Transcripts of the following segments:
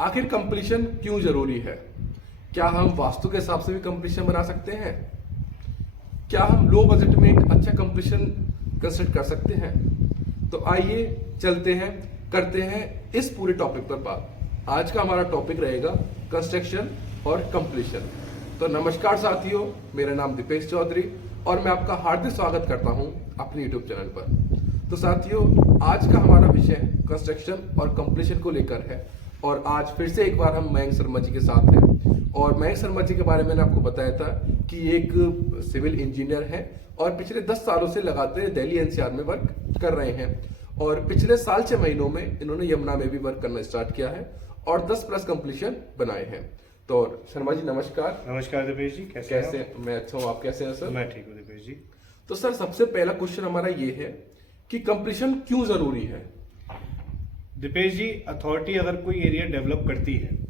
आखिर कंप्लीशन क्यों जरूरी है? क्या हम वास्तु के हिसाब से भी कंप्लीशन बना सकते हैं? क्या हम लो बजट में एक अच्छा कंप्लीशन कंस्ट्रक्ट कर सकते हैं? तो आइए चलते हैं, करते हैं इस पूरे टॉपिक पर बात। आज का हमारा टॉपिक रहेगा कंस्ट्रक्शन और कंप्लीशन। तो नमस्कार साथियों, मेरा नाम दीपेश चौधरी और मैं आपका हार्दिक स्वागत करता हूं अपने यूट्यूब चैनल पर। तो साथियों, आज का हमारा विषय कंस्ट्रक्शन और कंप्लीशन को लेकर है और आज फिर से एक बार हम मयंक शर्मा जी के साथ हैं। और मयंक शर्मा जी के बारे में मैंने आपको बताया था कि एक सिविल इंजीनियर है और पिछले 10 सालों से लगातार दिल्ली एनसीआर में वर्क कर रहे हैं और पिछले साल 6 महीनों में इन्होंने यमुना में भी वर्क करना स्टार्ट किया है और 10+ कंप्लीशन बनाए हैं। तो शर्मा जी नमस्कार। नमस्कार दीपेश जी, कैसे मैं अच्छा हूँ, आप कैसे हैं सर? मैं ठीक हूँ दीपेश जी। तो सर, सबसे पहला क्वेश्चन हमारा ये है कि कंप्लीशन क्यों जरूरी है? दीपेश जी, अथॉरिटी अगर कोई एरिया डेवलप करती है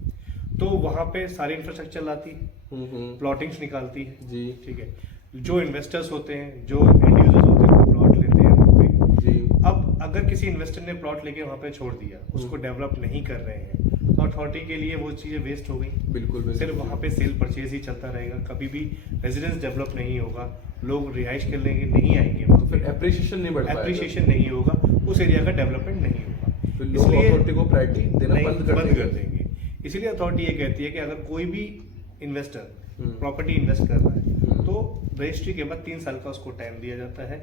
तो वहां पे सारी इंफ्रास्ट्रक्चर लाती है, प्लॉटिंग्स निकालती है जी, ठीक है। जो इन्वेस्टर्स होते हैं, जो एंड यूजर्स होते हैं, वो प्लॉट लेते हैं वहाँ पे जी। अब अगर किसी इन्वेस्टर ने प्लॉट लेके वहाँ पे छोड़ दिया, उसको डेवलप नहीं कर रहे हैं, तो अथॉरिटी के लिए वो चीजें वेस्ट हो गई। बिल्कुल सिर्फ वहाँ पे सेल परचेज ही चलता रहेगा, कभी भी रेजिडेंस डेवलप नहीं होगा, लोग रिहाइश करने नहीं आएंगे, तो फिर एप्रिसिएशन नहीं बढ़ पाएगा, एप्रिसिएशन नहीं होगा, उस एरिया का डेवलपमेंट नहीं होगा। तो लोग अथॉरिटी को प्रायोरिटी देना बंद कर देंगे। इसलिए अथॉरिटी ये कहती है कि अगर कोई भी इन्वेस्टर प्रॉपर्टी इन्वेस्ट कर रहा है तो रजिस्ट्री के बाद 3 साल का उसको टाइम दिया जाता है,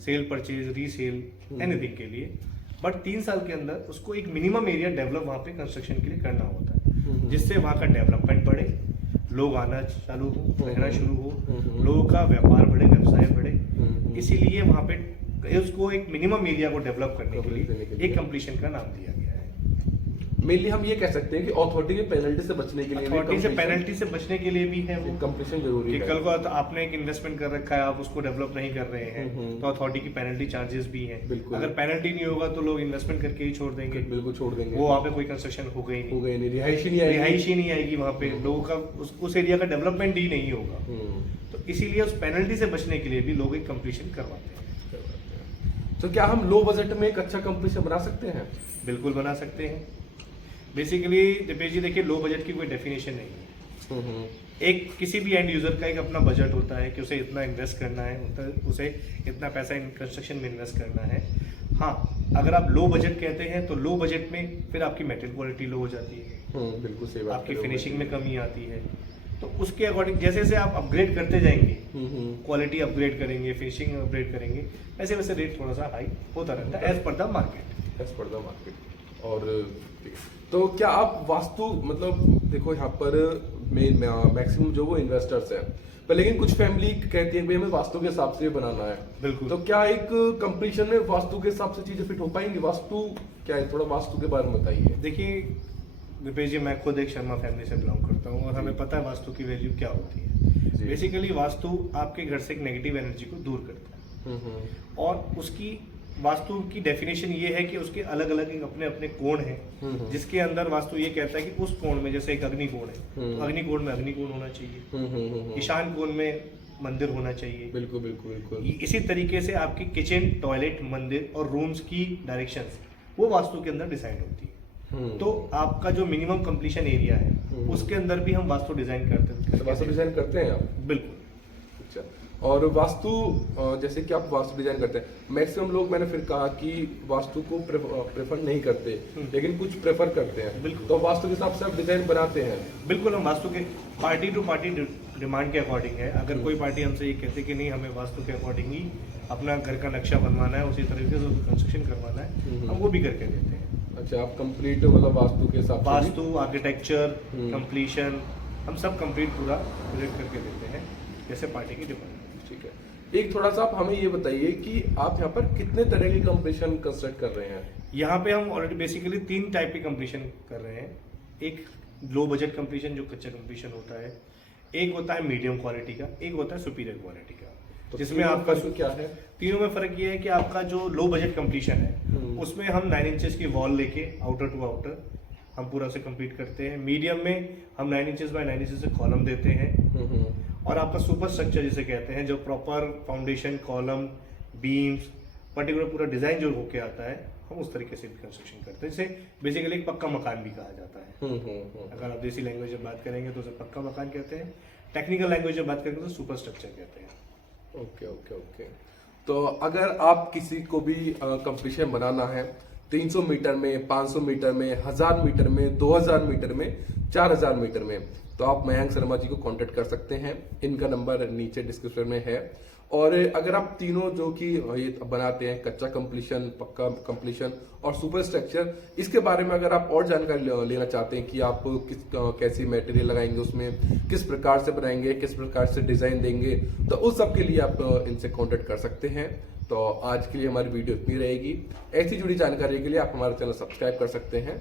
सेल परचेज रीसेल एनीथिंग के लिए। बट 3 साल के अंदर उसको एक मिनिमम एरिया डेवलप वहाँ पे कंस्ट्रक्शन के लिए करना होता है, जिससे वहाँ का डेवलपमेंट बढ़े, लोग आना चालू हो, रहना शुरू हो, लोगों का व्यापार बढ़े, व्यवसाय बढ़े। इसीलिए वहाँ पे उसको एक मिनिमम एरिया को डेवलप करने के लिए एक कंप्लीशन का नाम दिया गया है। मेनली हम ये कह सकते हैं कि अथॉरिटी की पेनल्टी से बचने के लिए, अथॉरिटी से पेनल्टी से बचने के लिए भी है वो कंप्लीशन जरूरी कि है। कल को आपने एक इन्वेस्टमेंट कर रखा है, आप उसको डेवलप नहीं कर रहे हैं, तो अथॉरिटी की पेनल्टी चार्जेस भी हैं। अगर पेनल्टी नहीं होगा तो लोग इन्वेस्टमेंट करके ही छोड़ देंगे, बिल्कुल छोड़ देंगे, वो वहाँ पे कोई कंस्ट्रक्शन हो गई नहीं, रिहाइश ही नहीं आएगी वहाँ पे, लोगों का उस एरिया का डेवलपमेंट ही नहीं होगा। तो इसीलिए उस पेनल्टी से बचने के लिए भी लोग एक कंप्लीशन करवाते हैं। तो क्या हम लो बजट में एक अच्छा कंप्लीशन बना सकते हैं? बिल्कुल बना सकते हैं। बेसिकली दीपेश जी देखिए, लो बजट की कोई डेफिनेशन नहीं है। एक किसी भी एंड यूजर का एक अपना बजट होता है कि उसे इतना इन्वेस्ट करना है, उसे इतना पैसा इन कंस्ट्रक्शन में इन्वेस्ट करना है। हाँ, अगर आप लो बजट कहते हैं तो लो बजट में फिर आपकी मेटेरियल क्वालिटी लो हो जाती है, बिल्कुल सही बात, आपकी फिनिशिंग में कमी आती है। तो उसके अकॉर्डिंग जैसे जैसे आप अपग्रेड करते जाएंगे, क्वालिटी अपग्रेड करेंगे, फिनिशिंग अपग्रेड करेंगे, वैसे वैसे रेट थोड़ा सा हाई होता रहता है एज पर द मार्केट। और तो क्या आप वास्तु, मतलब देखो यहाँ पर मैक्सिमम जो वो इन्वेस्टर्स हैं, पर लेकिन कुछ फैमिली कहती है भाई हमें वास्तु के हिसाब से बनाना है। बिल्कुल। तो क्या एक कंप्लीशन में वास्तु के हिसाब से चीजें फिट हो पाएंगी? वास्तु क्या है, थोड़ा वास्तु के बारे में बताइए। देखिए दीपेश जी, मैं खुद एक शर्मा फैमिली से बिलोंग करता हूँ और हमें पता है वास्तु की वैल्यू क्या होती है। बेसिकली वास्तु आपके घर से एक नेगेटिव एनर्जी को दूर करता है और उसकी वास्तु की डेफिनेशन ये है कि उसके अलग अलग एक अपने अपने कोण हैं, जिसके अंदर वास्तु ये कहता है कि उस कोण में, जैसे एक अग्निकोण है तो अग्निकोण में अग्निकोण होना चाहिए, ईशान कोण में मंदिर होना चाहिए। बिल्कुल बिल्कुल बिल्कुल। इसी तरीके से आपकी किचन, टॉयलेट, मंदिर और रूम्स की डायरेक्शंस वो वास्तु के अंदर डिसाइड होती है। तो आपका जो मिनिमम कंप्लीशन एरिया है उसके अंदर भी हम वास्तु डिजाइन करते हैं। वास्तु डिजाइन करते हैं आप? बिल्कुल। अच्छा, और वास्तु जैसे कि आप वास्तु डिजाइन करते हैं, मैक्सिमम लोग, मैंने फिर कहा कि वास्तु को प्रेफर नहीं करते, लेकिन कुछ प्रेफर करते हैं। बिल्कुल। तो वास्तु के हिसाब से आप डिजाइन बनाते हैं? बिल्कुल, हम वास्तु के पार्टी टू पार्टी डिमांड के अकॉर्डिंग है। अगर कोई पार्टी हमसे ये कहते कि नहीं, हमें वास्तु के अकॉर्डिंग ही अपना घर का नक्शा बनवाना है, उसी तरीके से कंस्ट्रक्शन करवाना है, हम वो भी करके देते हैं। अच्छा, आप कंप्लीट मतलब वास्तु के हिसाब से, वास्तु, आर्किटेक्चर, कंप्लीशन, हम सब कंप्लीट पूरा प्रोजेक्ट करके देते हैं जैसे पार्टी की डिमांड। ठीक है। एक थोड़ा सा आप हमें ये बताइए कि आप यहाँ पर कितने तरह की कंप्लीशन कंस्ट्रक्ट कर रहे हैं? यहाँ पे हम ऑलरेडी बेसिकली 3 टाइप की कंप्लीशन कर रहे हैं। एक लो बजट कंप्लीशन जो कच्चा कंप्लीशन होता है, एक होता है मीडियम क्वालिटी का, एक होता है सुपीरियर क्वालिटी का। तो जिसमें आपका क्या है? तीनों में फर्क ये है कि आपका जो लो बजट कंप्लीशन है उसमें हम 9 इंचेस की वॉल लेके आउटर टू आउटर हम पूरा से कंप्लीट करते हैं। मीडियम में हम 9 इंचेस बाय 9 इंचेस से कॉलम देते हैं और आपका सुपर स्ट्रक्चर जिसे कहते हैं, जो proper foundation, column, beams, particular पूरा डिजाइन जो होके आता है, हम उस तरीके से भी कंस्ट्रक्शन करते हैं, जिसे बेसिकली एक पक्का मकान भी कहा जाता है। अगर आप देसी लैंग्वेज में बात करेंगे तो उसे पक्का मकान कहते हैं, टेक्निकल लैंग्वेज में बात करेंगे तो सुपर स्ट्रक्चर कहते हैं। Okay okay okay. तो अगर आप किसी को भी कंप्लीशन बनाना है 300 मीटर में, 500 मीटर में, 1000 मीटर में, 2000 मीटर में, 4000 मीटर में, तो आप मयंक शर्मा जी को कांटेक्ट कर सकते हैं। इनका नंबर नीचे डिस्क्रिप्शन में है। और अगर आप तीनों जो कि ये बनाते हैं, कच्चा कंप्लीशन, पक्का कंप्लीशन और सुपर स्ट्रक्चर, इसके बारे में अगर आप और जानकारी लेना चाहते हैं कि आप कैसी मटेरियल लगाएंगे, उसमें किस प्रकार से बनाएंगे, किस प्रकार से डिजाइन देंगे, तो उस सब के लिए आप इनसे कांटेक्ट कर सकते हैं। तो आज के लिए हमारी वीडियो इतनी रहेगी। ऐसी जुड़ी जानकारी के लिए आप हमारा चैनल सब्सक्राइब कर सकते हैं।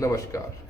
नमस्कार।